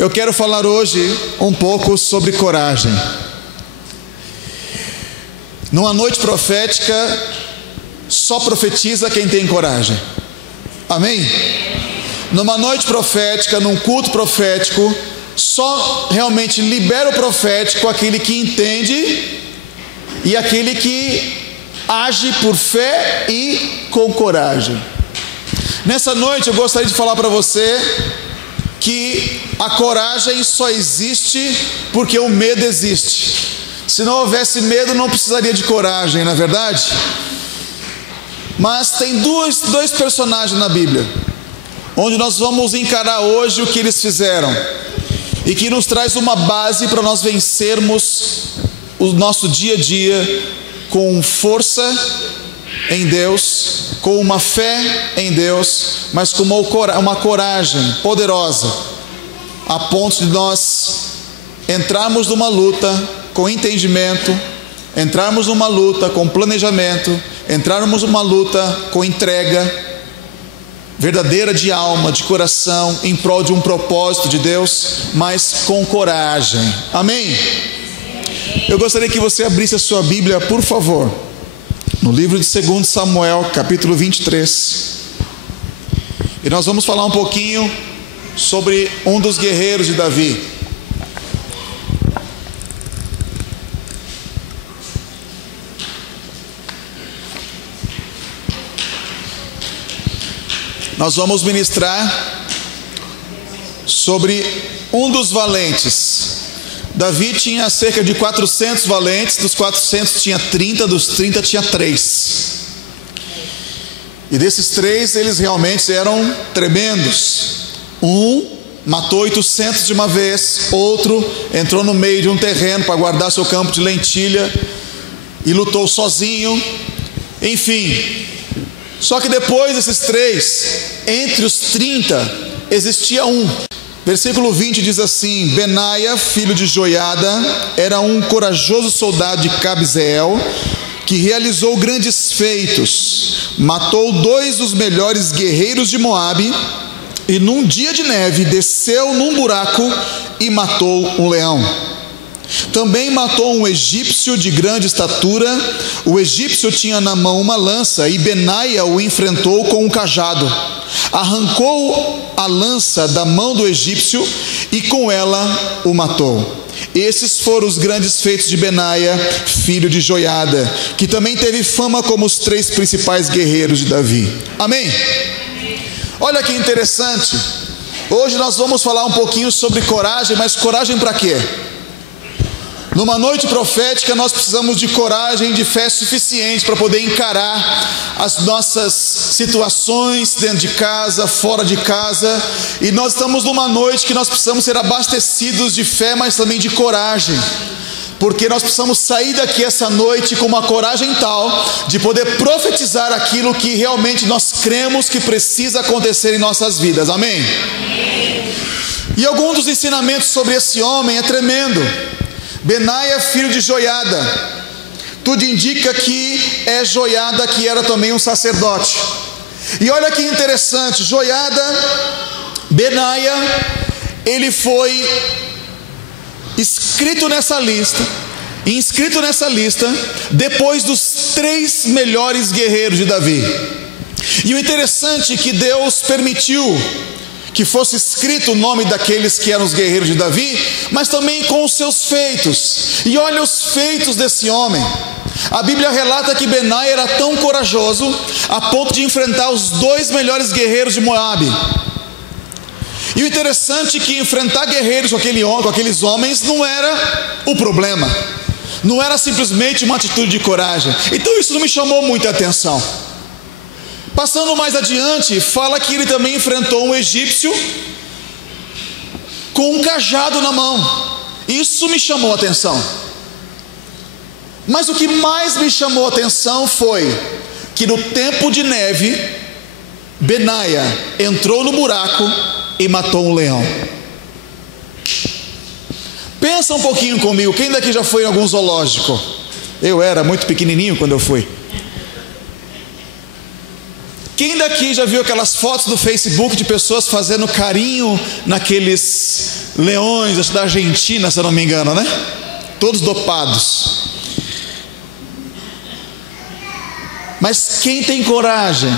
Eu quero falar hoje um pouco sobre coragem. Numa noite profética, só profetiza quem tem coragem. Amém? Numa noite profética, num culto profético, só realmente libera o profético aquele que entende e aquele que age por fé e com coragem. Nessa noite eu gostaria de falar para você que a coragem só existe porque o medo existe. Se não houvesse medo, não precisaria de coragem, não é verdade? Mas tem dois personagens na Bíblia, onde nós vamos encarar hoje o que eles fizeram, e que nos traz uma base para nós vencermos o nosso dia a dia com força em Deus, com uma fé em Deus, mas com uma coragem poderosa, a ponto de nós entrarmos numa luta com entendimento, entrarmos numa luta com planejamento, entrarmos numa luta com entrega verdadeira de alma, de coração, em prol de um propósito de Deus, mas com coragem. Amém? Eu gostaria que você abrisse a sua Bíblia, por favor, no livro de 2 Samuel, capítulo 23. E nós vamos falar um pouquinho sobre um dos guerreiros de Davi. Nós vamos ministrar sobre um dos valentes. Davi tinha cerca de 400 valentes, dos 400 tinha 30, dos 30 tinha 3. E desses 3, eles realmente eram tremendos. Um matou 800 de uma vez, outro entrou no meio de um terreno para guardar seu campo de lentilha e lutou sozinho. Enfim, só que depois desses 3, entre os 30, existia um. Versículo 20 diz assim: Benaia, filho de Joiada, era um corajoso soldado de Cabzeel, que realizou grandes feitos. Matou 2 dos melhores guerreiros de Moabe, e num dia de neve desceu num buraco e matou um leão. Também matou um egípcio de grande estatura. O egípcio tinha na mão uma lança, e Benaia o enfrentou com um cajado. Arrancou a lança da mão do egípcio e com ela o matou. Esses foram os grandes feitos de Benaia, filho de Joiada, que também teve fama como os 3 principais guerreiros de Davi. Amém? Olha que interessante. Hoje nós vamos falar um pouquinho sobre coragem, mas coragem para quê? Numa noite profética nós precisamos de coragem, de fé suficiente para poder encarar as nossas situações dentro de casa, fora de casa. E nós estamos numa noite que nós precisamos ser abastecidos de fé, mas também de coragem, porque nós precisamos sair daqui essa noite com uma coragem tal de poder profetizar aquilo que realmente nós cremos que precisa acontecer em nossas vidas. Amém? E algum dos ensinamentos sobre esse homem é tremendo. Benaia, filho de Joiada, tudo indica que é Joiada que era também um sacerdote. E olha que interessante, Benaia, ele foi inscrito nessa lista depois dos 3 melhores guerreiros de Davi. E o interessante é que Deus permitiu que fosse escrito o nome daqueles que eram os guerreiros de Davi, mas também com os seus feitos. E olha os feitos desse homem. A Bíblia relata que Benaia era tão corajoso a ponto de enfrentar os 2 melhores guerreiros de Moabe. E o interessante é que enfrentar guerreiros com aqueles homens não era o problema, não era simplesmente uma atitude de coragem. Então isso não me chamou muita atenção. Passando mais adiante, fala que ele também enfrentou um egípcio com um cajado na mão. Isso me chamou a atenção. Mas o que mais me chamou a atenção foi que no tempo de neve, Benaia entrou no buraco e matou um leão. Pensa um pouquinho comigo. Quem daqui já foi em algum zoológico? Eu era muito pequenininho quando eu fui. Quem daqui já viu aquelas fotos do Facebook de pessoas fazendo carinho naqueles leões, acho da Argentina, se eu não me engano, né? Todos dopados. Mas quem tem coragem,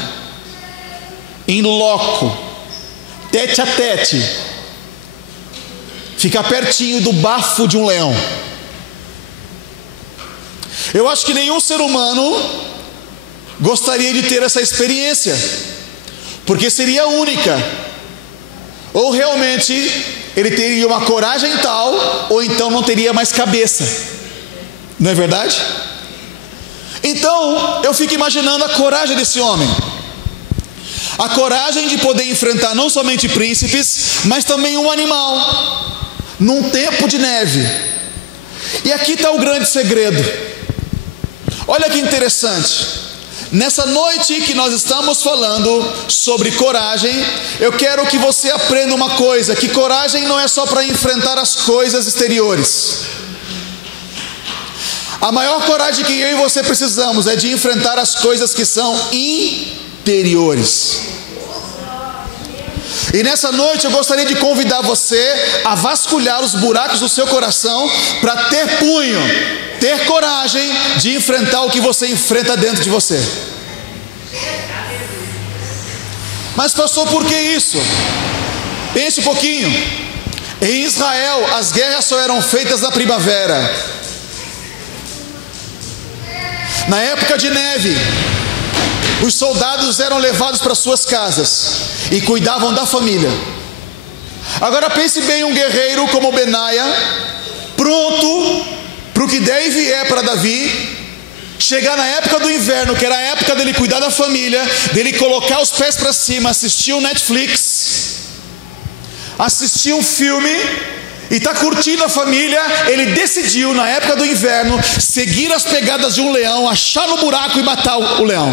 em loco, tete a tete, ficar pertinho do bafo de um leão? Eu acho que nenhum ser humano gostaria de ter essa experiência, porque seria única. Ou realmente ele teria uma coragem tal, ou então não teria mais cabeça. Não é verdade? Então eu fico imaginando a coragem desse homem, a coragem de poder enfrentar não somente príncipes, mas também um animal, num tempo de neve. E aqui está o grande segredo. Olha que interessante. Nessa noite que nós estamos falando sobre coragem, eu quero que você aprenda uma coisa: que coragem não é só para enfrentar as coisas exteriores. A maior coragem que eu e você precisamos é de enfrentar as coisas que são interiores. E nessa noite eu gostaria de convidar você a vasculhar os buracos do seu coração para ter punho, ter coragem de enfrentar o que você enfrenta dentro de você. Mas pastor, por que isso? Pense um pouquinho. Em Israel as guerras só eram feitas na primavera. Na época de neve, os soldados eram levados para suas casas e cuidavam da família. Agora pense bem, um guerreiro como Benaia, pronto para o que der e vier para Davi, chegar na época do inverno, que era a época dele cuidar da família, dele colocar os pés para cima, assistir o Netflix, assistir um filme e está curtindo a família. Ele decidiu, na época do inverno, seguir as pegadas de um leão, achar no buraco e matar o leão.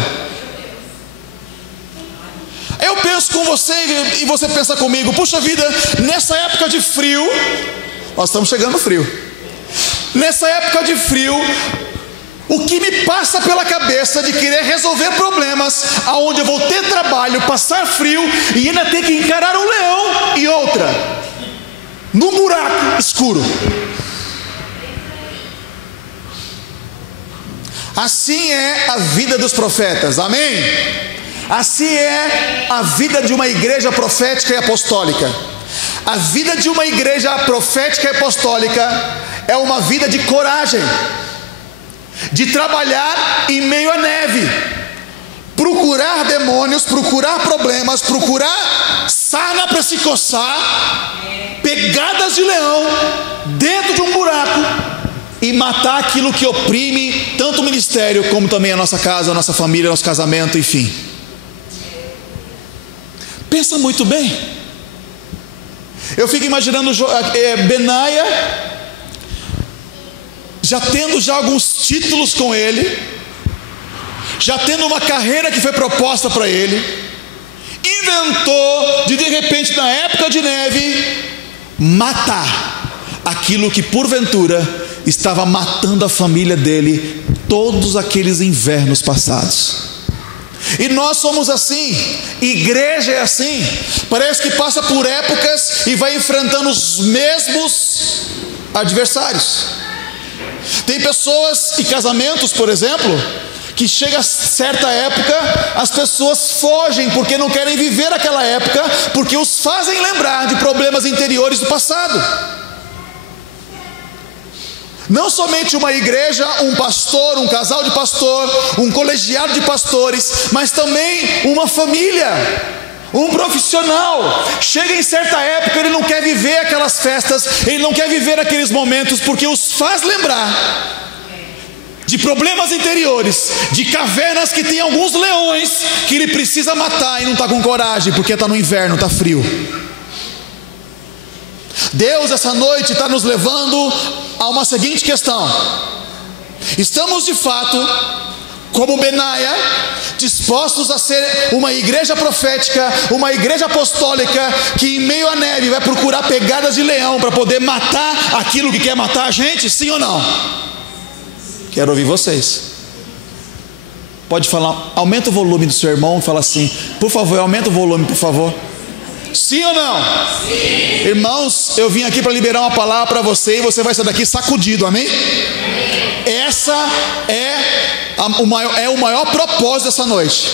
Eu penso com você e você pensa comigo: puxa vida, nessa época de frio, nós estamos chegando no frio, nessa época de frio, o que me passa pela cabeça de querer resolver problemas, aonde eu vou ter trabalho, passar frio e ainda ter que encarar um leão e outra, num buraco escuro. Assim é a vida dos profetas, amém? Assim é a vida de uma igreja profética e apostólica. A vida de uma igreja profética e apostólica é uma vida de coragem, de trabalhar em meio à neve, procurar demônios, procurar problemas, procurar sarna para se coçar, pegadas de leão dentro de um buraco e matar aquilo que oprime tanto o ministério como também a nossa casa, a nossa família, nosso casamento, enfim. Pensa muito bem. Eu fico imaginando Benaia já tendo alguns títulos com ele, já tendo uma carreira que foi proposta para ele, inventou de repente, na época de neve, matar aquilo que porventura estava matando a família dele todos aqueles invernos passados. E nós somos assim, igreja é assim, parece que passa por épocas e vai enfrentando os mesmos adversários. Tem pessoas e casamentos, por exemplo, que chega a certa época, as pessoas fogem porque não querem viver aquela época, porque os fazem lembrar de problemas interiores do passado. Não somente uma igreja, um pastor, um casal de pastor, um colegiado de pastores, mas também uma família, um profissional. Chega em certa época, ele não quer viver aquelas festas, ele não quer viver aqueles momentos, porque os faz lembrar de problemas interiores, de cavernas que tem alguns leões que ele precisa matar e não está com coragem, porque está no inverno, está frio. Deus essa noite está nos levando a uma seguinte questão: estamos de fato, como Benaia, dispostos a ser uma igreja profética, uma igreja apostólica, que em meio à neve vai procurar pegadas de leão para poder matar aquilo que quer matar a gente? Sim ou não? Quero ouvir vocês. Pode falar, aumenta o volume do seu irmão, fala assim: por favor, aumenta o volume, por favor. Sim ou não? Sim. Irmãos, eu vim aqui para liberar uma palavra para você e você vai sair daqui sacudido, amém? Essa é o maior propósito dessa noite,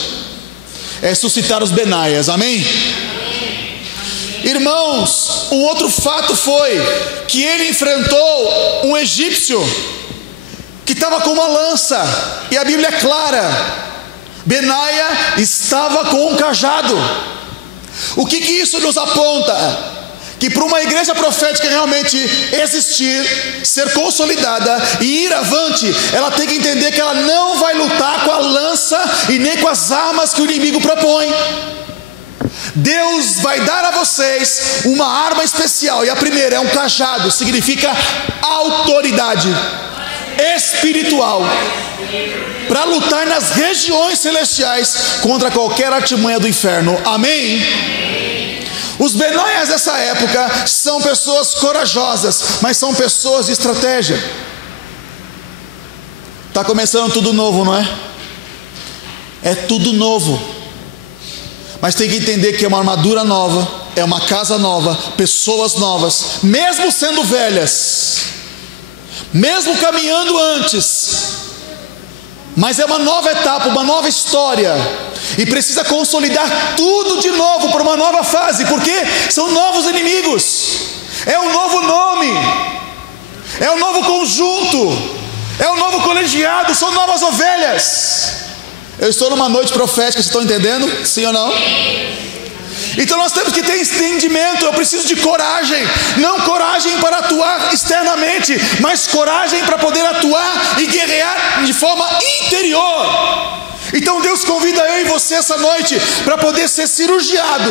é suscitar os Benaias, amém? Irmãos, um outro fato foi que ele enfrentou um egípcio que estava com uma lança, e a Bíblia é clara, Benaia estava com um cajado. O que isso nos aponta? Que para uma igreja profética realmente existir, ser consolidada e ir avante, ela tem que entender que ela não vai lutar com a lança e nem com as armas que o inimigo propõe. Deus vai dar a vocês uma arma especial, e a primeira é um cajado, significa autoridade espiritual, para lutar nas regiões celestiais contra qualquer artimanha do inferno, amém? Os Benaias dessa época são pessoas corajosas, mas são pessoas de estratégia. Está começando tudo novo, não é? É tudo novo, mas tem que entender que é uma armadura nova, é uma casa nova, pessoas novas, mesmo sendo velhas, mesmo caminhando antes, mas é uma nova etapa, uma nova história, e precisa consolidar tudo de novo para uma nova fase, porque são novos inimigos, é um novo nome, é um novo conjunto, é um novo colegiado, são novas ovelhas. Eu estou numa noite profética, vocês estão entendendo? Sim ou não? Então nós temos que ter entendimento. Eu preciso de coragem, não coragem para atuar externamente, mas coragem para poder atuar e guerrear de forma interior. Então Deus convida eu e você essa noite para poder ser cirurgiado,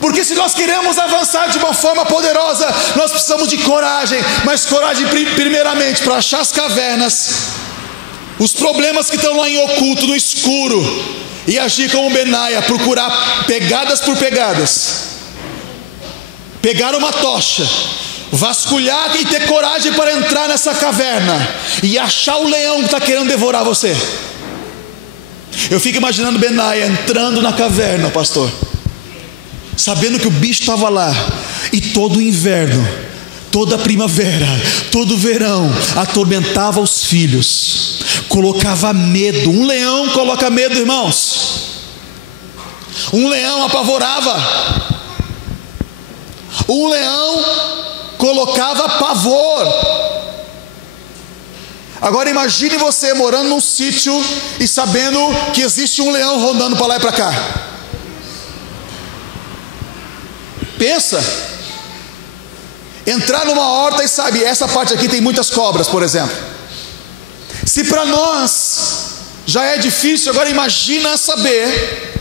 porque se nós queremos avançar de uma forma poderosa, nós precisamos de coragem, mas coragem primeiramente para achar as cavernas, os problemas que estão lá em oculto, no escuro, e agir como Benaia, procurar pegadas por pegadas, pegar uma tocha, vasculhar e ter coragem para entrar nessa caverna e achar o leão que está querendo devorar você. Eu fico imaginando Benaia entrando na caverna, pastor, sabendo que o bicho estava lá, e todo o inverno, toda a primavera, todo o verão, atormentava os filhos, colocava medo. Um leão coloca medo, irmãos. Um leão apavorava. Um leão colocava pavor. Agora imagine você morando num sítio e sabendo que existe um leão rondando para lá e para cá. Pensa, entrar numa horta e sabe, essa parte aqui tem muitas cobras, por exemplo. Se para nós já é difícil, agora imagina saber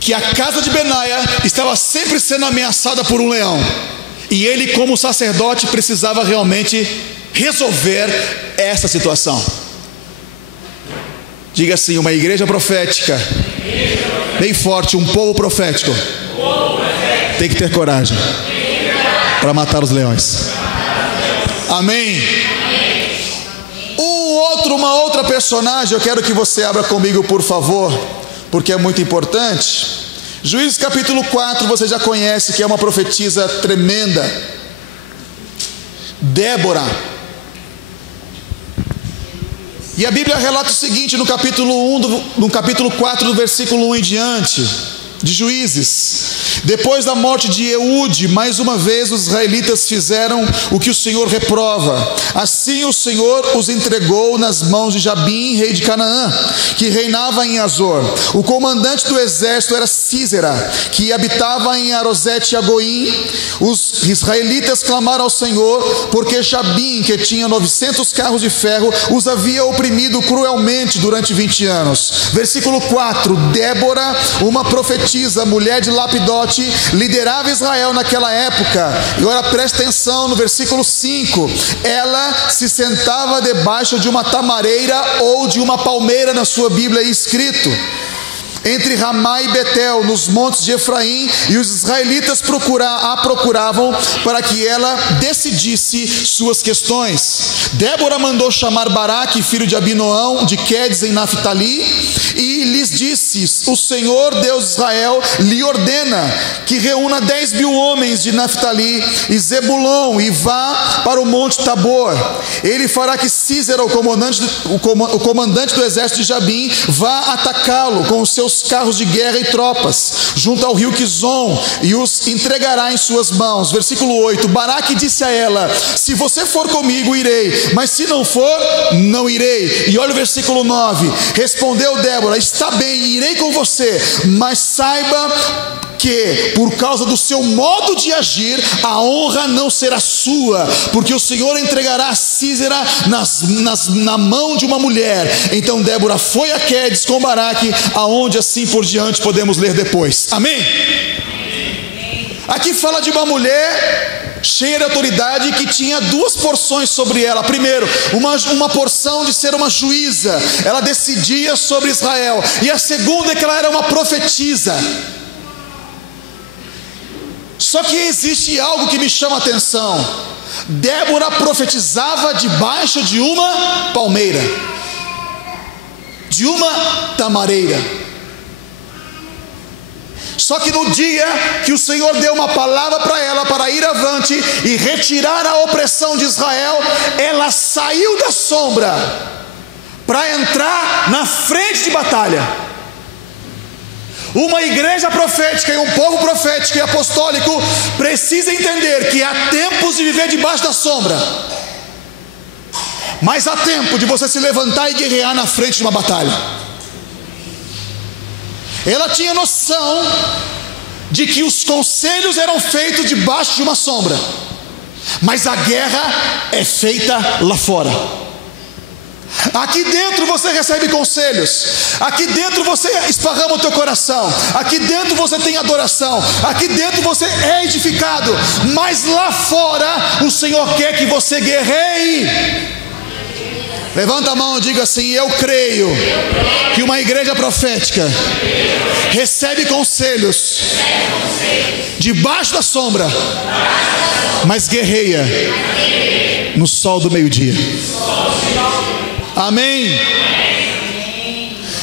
que a casa de Benaia estava sempre sendo ameaçada por um leão, e ele, como sacerdote, precisava realmente resolver essa situação. Diga assim: uma igreja profética, bem forte, um povo profético, tem que ter coragem para matar os leões. Amém? Uma outra personagem, eu quero que você abra comigo, por favor, porque é muito importante. Juízes capítulo 4, você já conhece, que é uma profetisa tremenda, Débora. E a Bíblia relata o seguinte no capítulo 4, do versículo 1 em diante, de Juízes: depois da morte de Eude, mais uma vez os israelitas fizeram o que o Senhor reprova. Assim o Senhor os entregou nas mãos de Jabim, rei de Canaã, que reinava em Azor. O comandante do exército era Sísera, que habitava em Arosete Agoim. Os israelitas clamaram ao Senhor, porque Jabim, que tinha 900 carros de ferro, os havia oprimido cruelmente durante 20 anos. Versículo 4: Débora, uma profetisa, mulher de Lapidote, liderava Israel naquela época. Agora preste atenção no versículo 5: ela se sentava debaixo de uma tamareira ou de uma palmeira, na sua Bíblia é escrito, entre Ramá e Betel, nos montes de Efraim, e os israelitas a procuravam para que ela decidisse suas questões. Débora mandou chamar Baraque, filho de Abinoão, de Quedes em Naphtali, E lhes disse: o Senhor Deus de Israel lhe ordena que reúna 10.000 homens de Naftali e Zebulon e vá para o monte Tabor. Ele fará que Sísera, o comandante do exército de Jabim, vá atacá-lo com os seus carros de guerra e tropas, junto ao rio Quizon, e os entregará em suas mãos. Versículo 8: Baraque disse a ela: se você for comigo, irei, mas se não for, não irei. E olha o versículo 9: respondeu Débora: está bem, irei com você, mas saiba que por causa do seu modo de agir, a honra não será sua, porque o Senhor entregará a Sísera na mão de uma mulher. Então Débora foi a Quedes com Baraque, aonde assim por diante podemos ler depois. Amém? Aqui fala de uma mulher cheia de autoridade que tinha duas porções sobre ela. Primeiro, uma porção de ser uma juíza, ela decidia sobre Israel, e a segunda é que ela era uma profetisa. Só que existe algo que me chama a atenção. Débora profetizava debaixo de uma palmeira, de uma tamareira. Só que no dia que o Senhor deu uma palavra para ela, para ir avante e retirar a opressão de Israel, ela saiu da sombra para entrar na frente de batalha. Uma igreja profética e um povo profético e apostólico precisa entender que há tempos de viver debaixo da sombra, mas há tempo de você se levantar e guerrear na frente de uma batalha. Ela tinha noção de que os conselhos eram feitos debaixo de uma sombra, mas a guerra é feita lá fora. Aqui dentro você recebe conselhos, aqui dentro você esparrama o teu coração, aqui dentro você tem adoração, aqui dentro você é edificado, mas lá fora o Senhor quer que você guerreie. Levanta a mão e diga assim: eu creio que uma igreja profética recebe conselhos debaixo da sombra, mas guerreia no sol do meio-dia. Amém?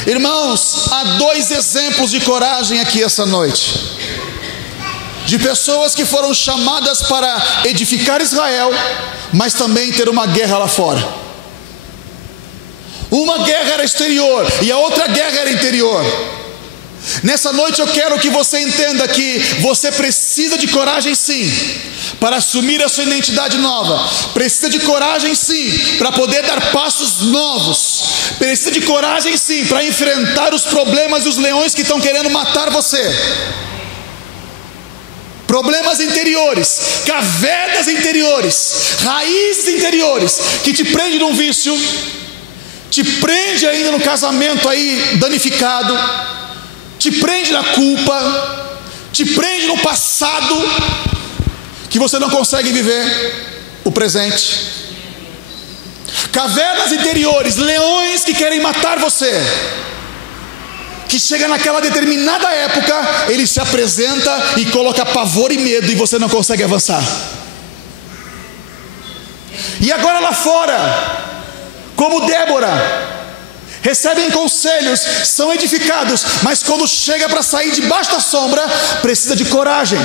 Irmãos, há dois exemplos de coragem aqui essa noite, de pessoas que foram chamadas para edificar Israel, mas também ter uma guerra lá fora. Uma guerra era exterior e a outra guerra era interior. Nessa noite eu quero que você entenda que você precisa de coragem sim, para assumir a sua identidade nova. Precisa de coragem sim, para poder dar passos novos. Precisa de coragem sim, para enfrentar os problemas e os leões que estão querendo matar você. Problemas interiores, cavernas interiores, raízes interiores, que te prendem num vício, te prende ainda no casamento aí danificado, te prende na culpa, te prende no passado, que você não consegue viver o presente. Cavernas interiores, leões que querem matar você, que chega naquela determinada época, ele se apresenta e coloca pavor e medo, e você não consegue avançar. E agora lá fora, como Débora, recebem conselhos, são edificados, mas quando chega para sair debaixo da sombra, precisa de coragem.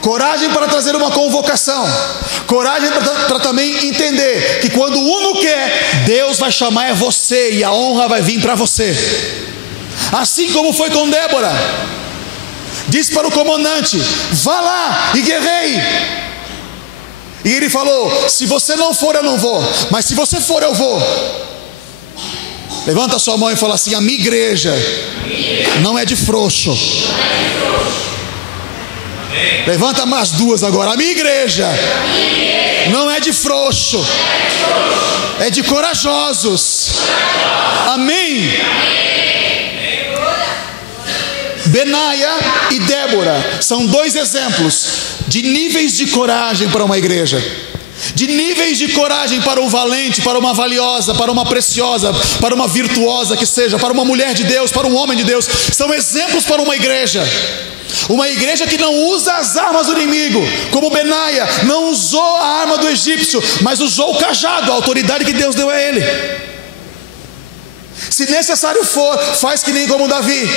Coragem para trazer uma convocação, coragem para também entender que quando uno quer, Deus vai chamar é você, e a honra vai vir para você. Assim como foi com Débora, disse para o comandante: vá lá e guerreie. E ele falou: se você não for, eu não vou, mas se você for, eu vou. Levanta a sua mão e fala assim: a minha igreja não é de frouxo. Levanta mais duas agora: a minha igreja não é de frouxo, é de corajosos. Amém? Benaia e Débora são dois exemplos de níveis de coragem para uma igreja, de níveis de coragem para um valente, para uma valiosa, para uma preciosa, para uma virtuosa que seja, para uma mulher de Deus, para um homem de Deus. São exemplos para uma igreja que não usa as armas do inimigo, como Benaia não usou a arma do egípcio, mas usou o cajado, a autoridade que Deus deu a ele. Se necessário for, faz que nem como Davi,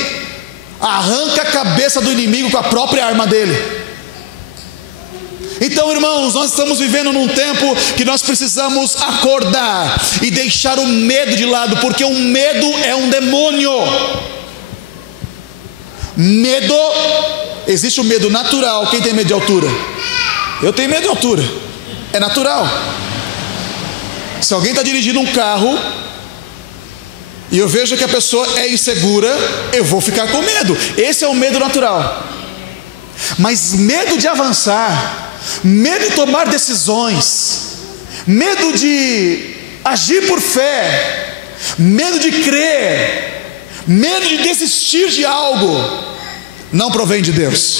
arranca a cabeça do inimigo com a própria arma dele. Então, irmãos, nós estamos vivendo num tempo que nós precisamos acordar e deixar o medo de lado, porque o medo é um demônio. Medo, existe o medo natural. Quem tem medo de altura? Eu tenho medo de altura, é natural. Se alguém está dirigindo um carro e eu vejo que a pessoa é insegura, eu vou ficar com medo. Esse é o medo natural. Mas medo de avançar, medo de tomar decisões, medo de agir por fé, medo de crer, medo de desistir de algo, não provém de Deus,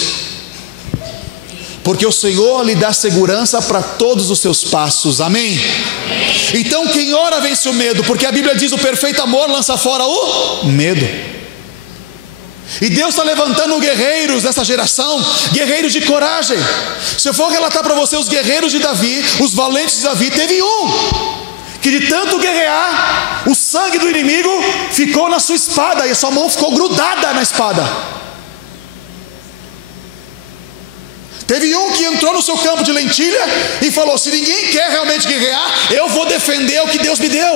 porque o Senhor lhe dá segurança para todos os seus passos. Amém? Então quem ora vence o medo, porque a Bíblia diz: o perfeito amor lança fora o medo. E Deus está levantando guerreiros dessa geração, guerreiros de coragem. Se eu for relatar para você os guerreiros de Davi, os valentes de Davi, teve um que de tanto guerrear, o sangue do inimigo ficou na sua espada e a sua mão ficou grudada na espada. Teve um que entrou no seu campo de lentilha e falou: se ninguém quer realmente guerrear, eu vou defender o que Deus me deu.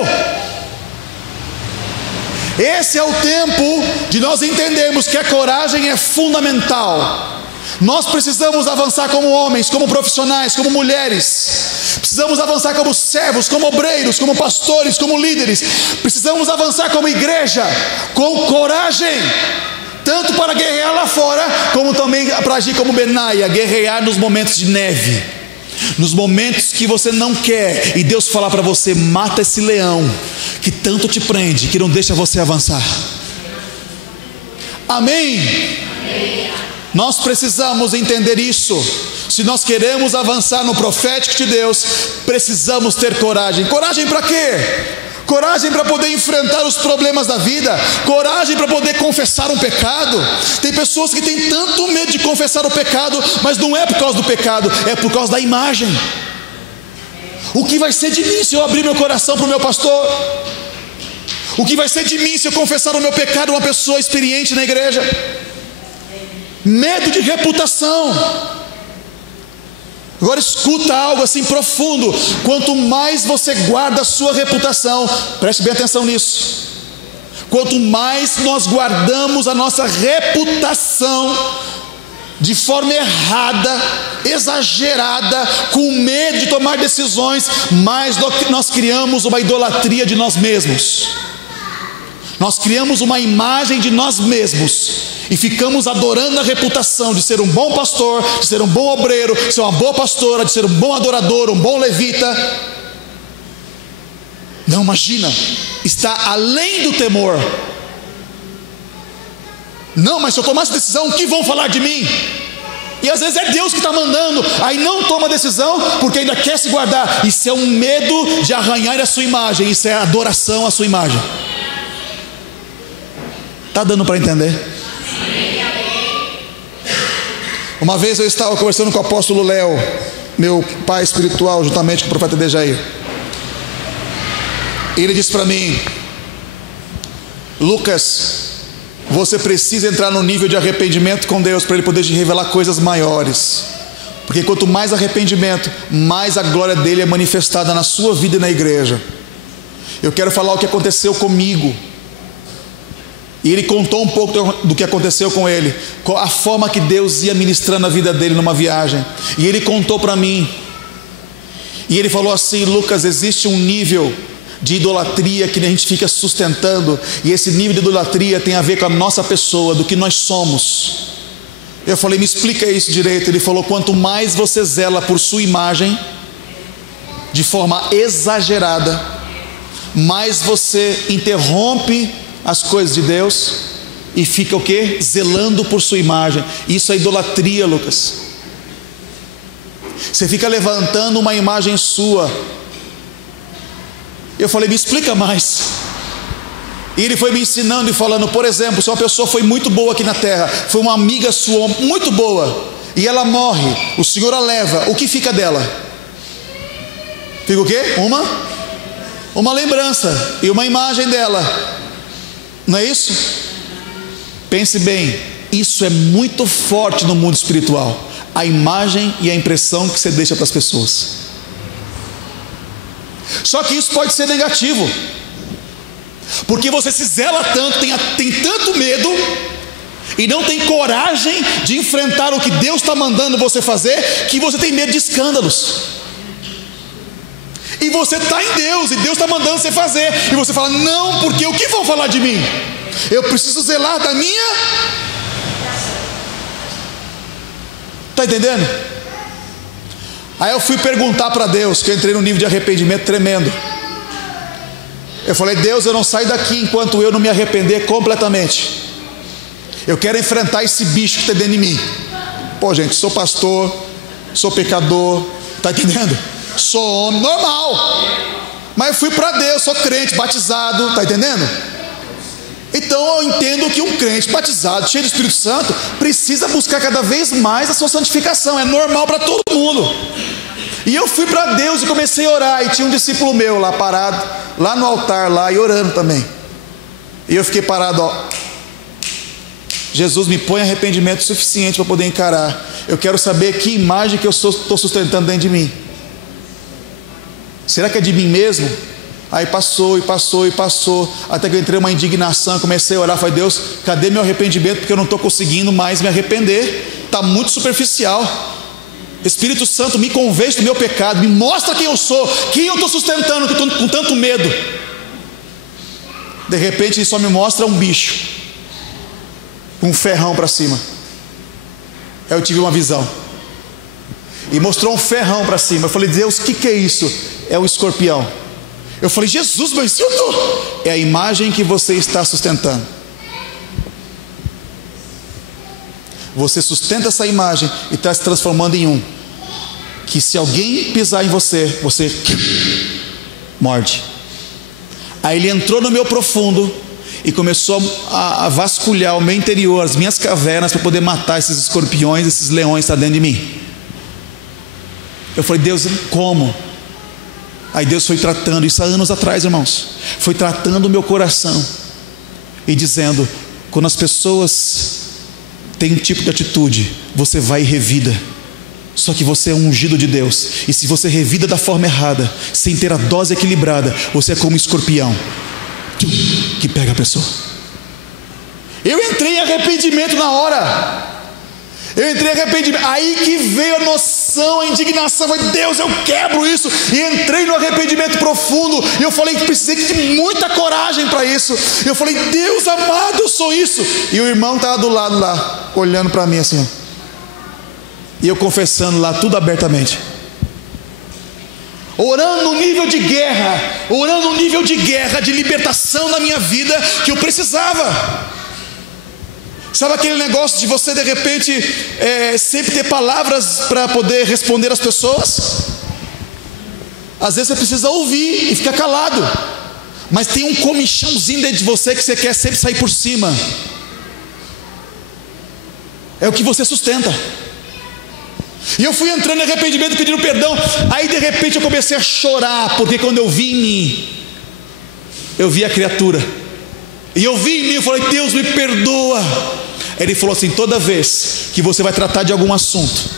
Esse é o tempo de nós entendermos que a coragem é fundamental. Nós precisamos avançar como homens, como profissionais, como mulheres. Precisamos avançar como servos, como obreiros, como pastores, como líderes. Precisamos avançar como igreja, com coragem, tanto para guerrear lá fora, como também para agir como Benaia, guerrear nos momentos de neve, nos momentos que você não quer, e Deus falar para você: mata esse leão que tanto te prende, que não deixa você avançar. Amém? Amém. Nós precisamos entender isso. Se nós queremos avançar no profético de Deus, precisamos ter coragem. Coragem para quê? Coragem para poder enfrentar os problemas da vida, coragem para poder confessar um pecado. Tem pessoas que têm tanto medo de confessar o pecado, mas não é por causa do pecado, é por causa da imagem. O que vai ser de mim se eu abrir meu coração para o meu pastor? O que vai ser de mim se eu confessar o meu pecado a uma pessoa experiente na igreja? Medo de reputação. Agora escuta algo assim profundo: quanto mais você guarda a sua reputação, preste bem atenção nisso, quanto mais nós guardamos a nossa reputação de forma errada, exagerada, com medo de tomar decisões, mais nós criamos uma idolatria de nós mesmos. Nós criamos uma imagem de nós mesmos e ficamos adorando a reputação de ser um bom pastor, de ser um bom obreiro, de ser uma boa pastora, de ser um bom adorador, um bom levita. Não, imagina, está além do temor. Não, mas se eu tomar essa decisão, o que vão falar de mim? E às vezes é Deus que está mandando, aí não toma decisão porque ainda quer se guardar. Isso é um medo de arranhar a sua imagem, isso é adoração à sua imagem. Está dando para entender? Uma vez eu estava conversando com o apóstolo Léo, meu pai espiritual, juntamente com o profeta Dejair. Ele disse para mim: Lucas, você precisa entrar no nível de arrependimento com Deus para Ele poder te revelar coisas maiores. Porque quanto mais arrependimento, mais a glória dele é manifestada na sua vida e na igreja. Eu quero falar o que aconteceu comigo. E ele contou um pouco do que aconteceu com ele, a forma que Deus ia ministrando a vida dele numa viagem. E ele contou para mim. E ele falou assim: Lucas, existe um nível de idolatria que a gente fica sustentando, e esse nível de idolatria tem a ver com a nossa pessoa, do que nós somos. Eu falei: me explica isso direito. Ele falou: quanto mais você zela por sua imagem de forma exagerada, mais você interrompe as coisas de Deus e fica o quê? Zelando por sua imagem. Isso é idolatria, Lucas. Você fica levantando uma imagem sua. Eu falei: me explica mais. E ele foi me ensinando e falando: por exemplo, se uma pessoa foi muito boa aqui na terra, foi uma amiga sua muito boa, e ela morre, o Senhor a leva, o que fica dela? Fica o quê? Uma lembrança e uma imagem dela. Não é isso? Pense bem, isso é muito forte no mundo espiritual. A imagem e a impressão que você deixa para as pessoas. Só que isso pode ser negativo, porque você se zela tanto, tem tanto medo, e não tem coragem de enfrentar o que Deus está mandando você fazer, que você tem medo de escândalos. E você está em Deus, e Deus está mandando você fazer, e você fala, não, porque o que vão falar de mim? Eu preciso zelar da minha... Está entendendo? Aí eu fui perguntar para Deus, que eu entrei num nível de arrependimento tremendo. Eu falei, Deus, eu não saio daqui enquanto eu não me arrepender completamente. Eu quero enfrentar esse bicho que está dentro de mim. Pô, gente, sou pastor, sou pecador, está entendendo? Sou homem, normal. Mas eu fui para Deus, sou crente, batizado, está entendendo? Então eu entendo que um crente batizado, cheio do Espírito Santo, precisa buscar cada vez mais a sua santificação. É normal para todo mundo. E eu fui para Deus e comecei a orar. E tinha um discípulo meu lá parado, lá no altar, lá, e orando também. E eu fiquei parado, ó. Jesus, me põe arrependimento suficiente para poder encarar. Eu quero saber que imagem que eu estou sustentando dentro de mim. Será que é de mim mesmo? Aí passou e passou e passou, até que eu entrei uma indignação, comecei a orar, falei, Deus, cadê meu arrependimento? Porque eu não estou conseguindo mais me arrepender, está muito superficial. Espírito Santo, me convence do meu pecado, me mostra quem eu sou, quem eu estou sustentando, que eu estou com tanto medo. De repente ele só me mostra um bicho, um ferrão para cima. Aí eu tive uma visão, e mostrou um ferrão para cima. Eu falei, Deus, o que é isso? É um escorpião. Eu falei, Jesus, mas eu tô... É a imagem que você está sustentando. Você sustenta essa imagem e está se transformando em um, que se alguém pisar em você, você morde. Aí ele entrou no meu profundo e começou a vasculhar o meu interior, as minhas cavernas, para poder matar esses escorpiões, esses leões que estão dentro de mim. Eu falei, Deus, como? Aí Deus foi tratando, isso há anos atrás, irmãos, foi tratando o meu coração e dizendo, quando as pessoas têm um tipo de atitude, você vai e revida. Só que você é um ungido de Deus, e se você revida da forma errada, sem ter a dose equilibrada, você é como um escorpião que pega a pessoa. Eu entrei em arrependimento na hora. Eu entrei em arrependimento, aí que veio a noção, a indignação. Eu falei, Deus, eu quebro isso. E entrei no arrependimento profundo. E eu falei que precisei de muita coragem para isso. Eu falei, Deus amado, eu sou isso. E o irmão estava do lado lá, olhando para mim assim, e eu confessando lá tudo abertamente, orando no nível de guerra, orando no nível de guerra, de libertação na minha vida, que eu precisava. Sabe aquele negócio de você de repente sempre ter palavras para poder responder às pessoas? Às vezes você precisa ouvir e ficar calado, mas tem um comichãozinho dentro de você que você quer sempre sair por cima. É o que você sustenta. E eu fui entrando em arrependimento, pedindo perdão. Aí de repente eu comecei a chorar, porque quando eu vi em mim, eu vi a criatura. E eu vi em mim, eu falei, Deus, me perdoa. Ele falou assim, toda vez que você vai tratar de algum assunto,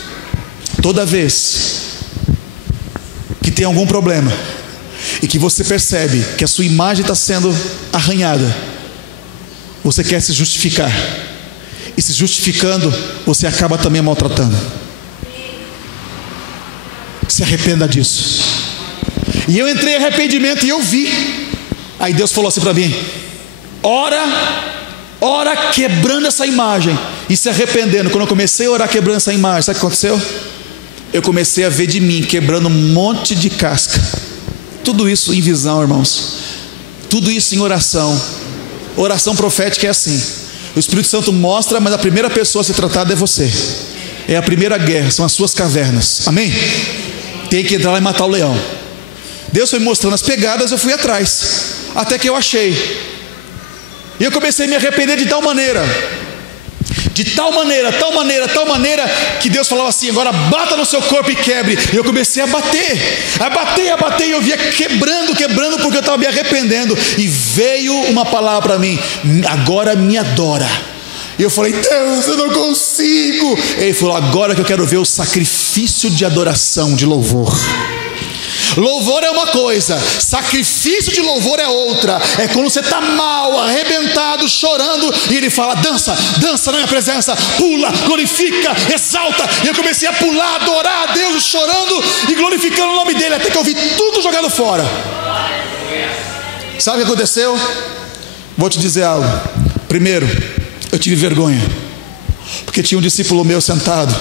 toda vez que tem algum problema, e que você percebe que a sua imagem está sendo arranhada, você quer se justificar, e se justificando, você acaba também maltratando. Se arrependa disso. E eu entrei em arrependimento e eu vi. Aí Deus falou assim para mim, ora quebrando essa imagem e se arrependendo. Quando eu comecei a orar quebrando essa imagem, sabe o que aconteceu? Eu comecei a ver de mim quebrando um monte de casca. Tudo isso em visão, irmãos. Tudo isso em oração. Oração profética é assim. O Espírito Santo mostra, mas a primeira pessoa a ser tratada é você. É a primeira guerra, são as suas cavernas. Amém? Tem que entrar lá e matar o leão. Deus foi mostrando as pegadas, eu fui atrás, até que eu achei. E eu comecei a me arrepender de tal maneira de tal maneira, que Deus falava assim: agora bata no seu corpo e quebre. E eu comecei a bater, e eu via quebrando, porque eu estava me arrependendo. E veio uma palavra para mim: agora me adora. E eu falei: Deus, eu não consigo. Ele falou: agora que eu quero ver o sacrifício de adoração, de louvor. Louvor é uma coisa, sacrifício de louvor é outra. É quando você está mal, arrebentado, chorando, e Ele fala: dança na minha presença, pula, glorifica, exalta. E eu comecei a pular, adorar a Deus, chorando e glorificando o nome dEle, até que eu vi tudo jogado fora. Sabe o que aconteceu? Vou te dizer algo. Primeiro, eu tive vergonha, porque tinha um discípulo meu sentado,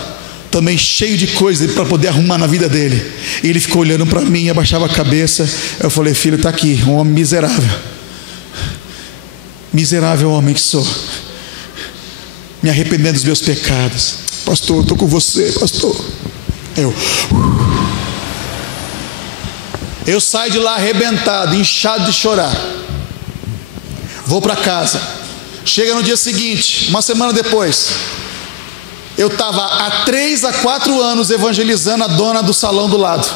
também cheio de coisa para poder arrumar na vida dele, e ele ficou olhando para mim, abaixava a cabeça. Eu falei: filho, está aqui um homem miserável homem que sou, me arrependendo dos meus pecados. Pastor, estou com você, pastor. Eu saio de lá arrebentado, inchado de chorar, vou para casa. Chega no dia seguinte, uma semana depois, eu estava há 3 a 4 anos evangelizando a dona do salão do lado.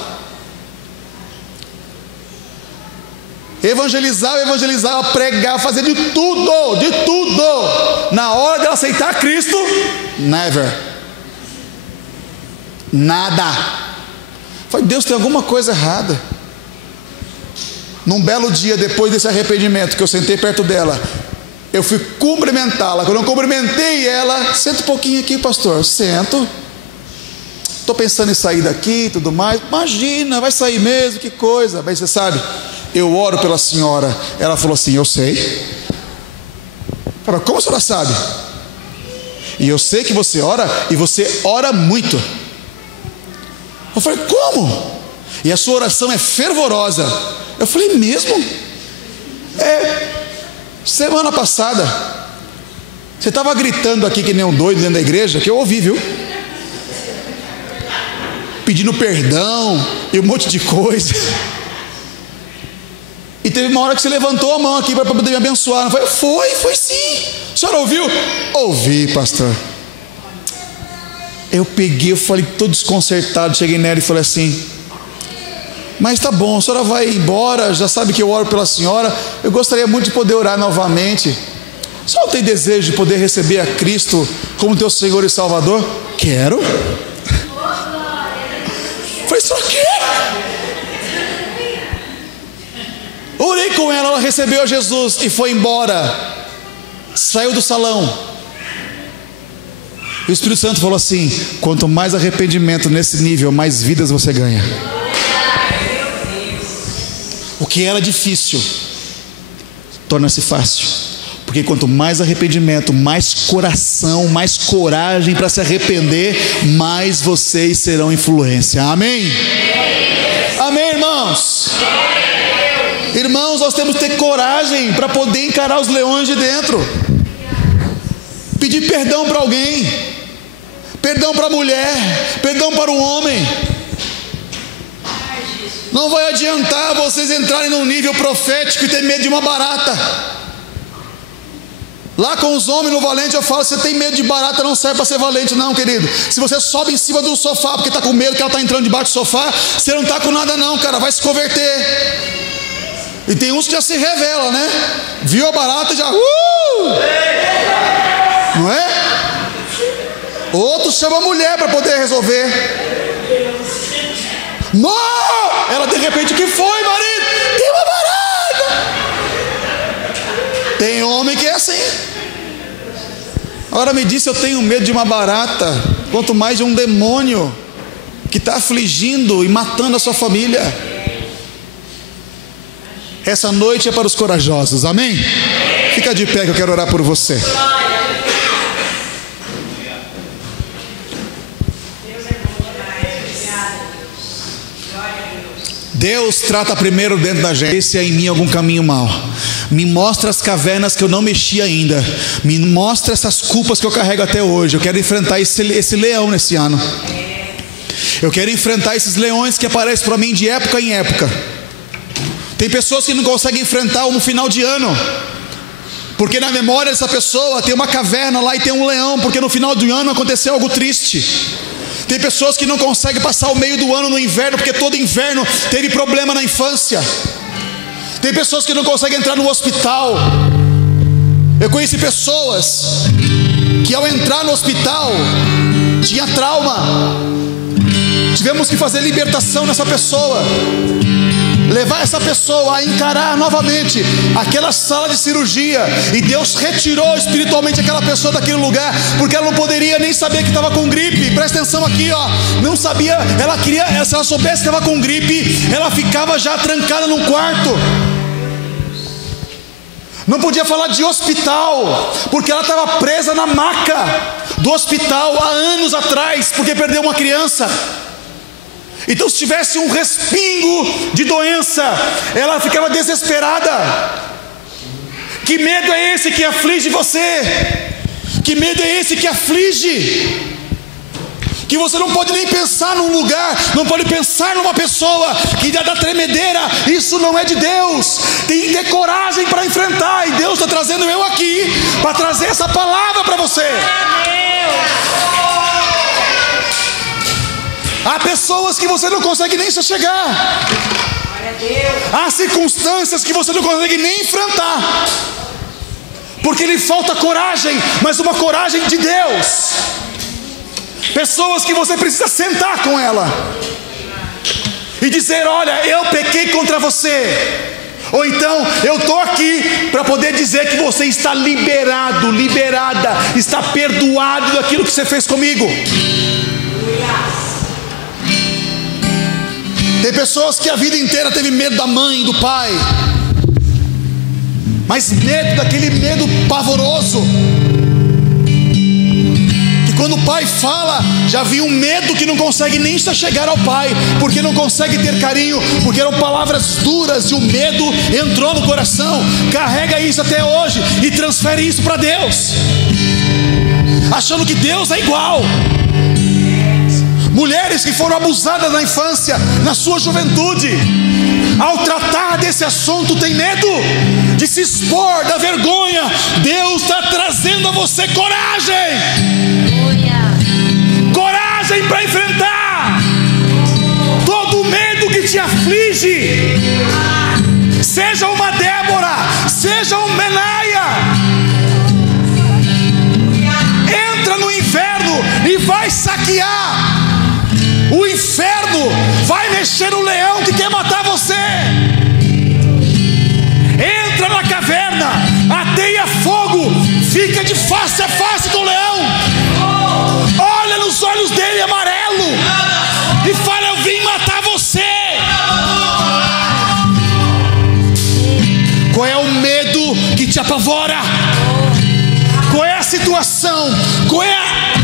Evangelizava, pregava, fazia de tudo. Na hora de ela aceitar Cristo, never. Nada. Falei: Deus, tem alguma coisa errada. Num belo dia, depois desse arrependimento, que eu sentei perto dela, eu fui cumprimentá-la. Quando eu cumprimentei ela: senta um pouquinho aqui, pastor. Sento. Estou pensando em sair daqui e tudo mais. Imagina, vai sair mesmo, que coisa. Mas você sabe, eu oro pela senhora. Ela falou assim: eu sei. Eu falei: como a senhora sabe? E eu sei que você ora, e você ora muito. Eu falei: como? E a sua oração é fervorosa. Eu falei: mesmo? Semana passada você estava gritando aqui que nem um doido dentro da igreja, que eu ouvi, viu? Pedindo perdão e um monte de coisa. E teve uma hora que você levantou a mão aqui para poder me abençoar. Não foi? Foi sim. A senhora ouviu? Ouvi, pastor. Eu peguei, eu falei todo desconcertado, cheguei nela e falei assim: mas tá bom, a senhora vai embora, já sabe que eu oro pela senhora. Eu gostaria muito de poder orar novamente. A senhora tem desejo de poder receber a Cristo como teu Senhor e Salvador? Quero. Falei: só quero. Orei com ela, ela recebeu a Jesus e foi embora. Saiu do salão. E o Espírito Santo falou assim: quanto mais arrependimento nesse nível, mais vidas você ganha. O que era difícil torna-se fácil, porque quanto mais arrependimento, mais coração, mais coragem para se arrepender, mais vocês serão influência. Amém? Amém, irmãos? Irmãos, nós temos que ter coragem para poder encarar os leões de dentro. Pedir perdão para alguém, perdão para a mulher, perdão para o homem. Não vai adiantar vocês entrarem num nível profético e ter medo de uma barata. Lá com os homens no valente eu falo: você tem medo de barata, não serve para ser valente não, querido. Se você sobe em cima do sofá porque está com medo que ela está entrando debaixo do sofá, você não está com nada não, cara, vai se converter. E tem uns que já se revela, né? Viu a barata e já não é? Outros chamam a mulher para poder resolver. Não! Ela de repente: o que foi, marido? Tem uma barata. Tem homem que é assim. Agora me disse: eu tenho medo de uma barata, quanto mais de um demônio que está afligindo e matando a sua família. Essa noite é para os corajosos, amém? Fica de pé que eu quero orar por você. Deus trata primeiro dentro da gente. Se há em mim algum caminho mau, me mostra as cavernas que eu não mexi ainda, me mostra essas culpas que eu carrego até hoje. Eu quero enfrentar esse leão nesse ano. Eu quero enfrentar esses leões que aparecem para mim de época em época. Tem pessoas que não conseguem enfrentar no final de ano. Porque na memória dessa pessoa tem uma caverna lá e tem um leão, porque no final do ano aconteceu algo triste. Tem pessoas que não conseguem passar o meio do ano no inverno, porque todo inverno teve problema na infância. Tem pessoas que não conseguem entrar no hospital. Eu conheci pessoas que ao entrar no hospital tinha trauma. Tivemos que fazer libertação nessa pessoa, levar essa pessoa a encarar novamente aquela sala de cirurgia, e Deus retirou espiritualmente aquela pessoa daquele lugar, porque ela não poderia nem saber que estava com gripe. Presta atenção aqui, ó. Não sabia, ela queria, se ela soubesse que estava com gripe, ela ficava já trancada num quarto. Não podia falar de hospital, porque ela estava presa na maca do hospital há anos atrás, porque perdeu uma criança. Então, se tivesse um respingo de doença, ela ficava desesperada. Que medo é esse que aflige você? Que medo é esse que aflige? Que você não pode nem pensar num lugar, não pode pensar numa pessoa que dá tremedeira. Isso não é de Deus. Tem que ter coragem para enfrentar. E Deus está trazendo eu aqui para trazer essa palavra para você. Há pessoas que você não consegue nem se chegar. Há circunstâncias que você não consegue nem enfrentar, porque lhe falta coragem, mas uma coragem de Deus. Pessoas que você precisa sentar com ela e dizer: olha, eu pequei contra você. Ou então, eu estou aqui para poder dizer que você está liberado, liberada, está perdoado daquilo que você fez comigo. Tem pessoas que a vida inteira teve medo da mãe, do pai, mas medo, daquele medo pavoroso, que quando o pai fala, já vi um medo que não consegue nem chegar ao pai, porque não consegue ter carinho, porque eram palavras duras, e o medo entrou no coração. Carrega isso até hoje e transfere isso para Deus, achando que Deus é igual. Mulheres que foram abusadas na infância, na sua juventude, ao tratar desse assunto tem medo de se expor, da vergonha. Deus está trazendo a você coragem. Coragem para enfrentar todo o medo que te aflige. Seja uma Débora, seja um Benaia. Entra no inferno e vai saquear. O inferno vai mexer no leão que quer matar você. Entra na caverna, ateia fogo, fica de face a face com o leão, olha nos olhos dele amarelo e fala: eu vim matar você. Qual é o medo que te apavora? Qual é a situação? Qual é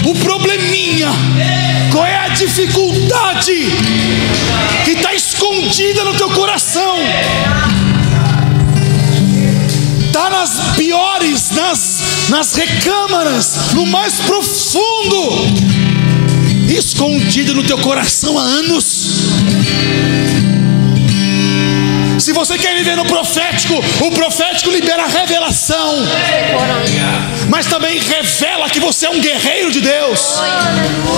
o probleminha? Qual é a dificuldade que está escondida no teu coração? Está nas piores, nas recâmaras, no mais profundo, escondido no teu coração há anos. Se você quer viver no profético, o profético libera revelação, mas também revela que você é um guerreiro de Deus,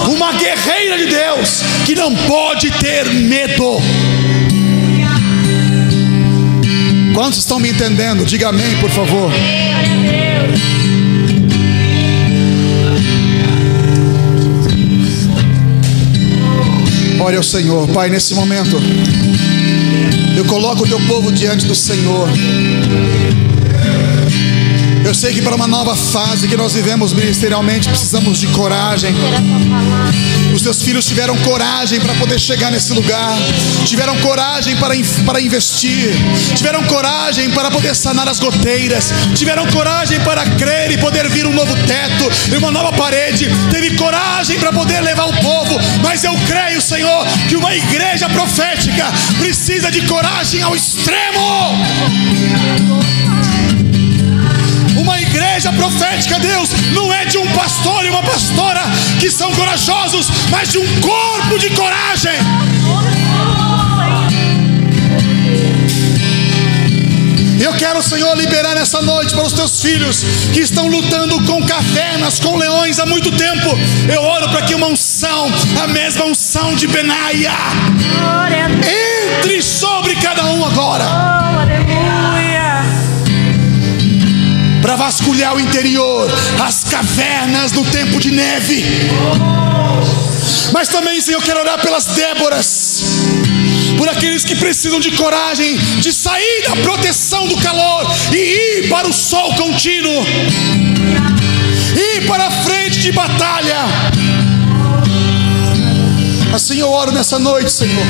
uma guerreira de Deus, que não pode ter medo. Quantos estão me entendendo? Diga amém, por favor. Ore ao Senhor. Pai, nesse momento eu coloco o teu povo diante do Senhor. Eu sei que para uma nova fase que nós vivemos ministerialmente precisamos de coragem. Os teus filhos tiveram coragem para poder chegar nesse lugar, tiveram coragem para investir, tiveram coragem para poder sanar as goteiras, tiveram coragem para crer e poder vir um novo teto e uma nova parede, teve coragem para poder levar o povo. Mas eu creio, Senhor, que uma igreja profética precisa de coragem ao extremo. Uma igreja profética, Deus, não é de um pastor e uma pastora que são corajosos, mas de um corpo de coragem. Eu quero, Senhor, liberar nessa noite para os teus filhos que estão lutando com cavernas, com leões há muito tempo. Eu oro para que uma unção, a mesma unção de Benaia, entre sobre cada um agora, para vasculhar o interior, as cavernas no tempo de neve. Mas também, Senhor, eu quero orar pelas Déboras, por aqueles que precisam de coragem de sair da proteção do calor e ir para o sol contínuo, ir para a frente de batalha. Assim eu oro nessa noite, Senhor,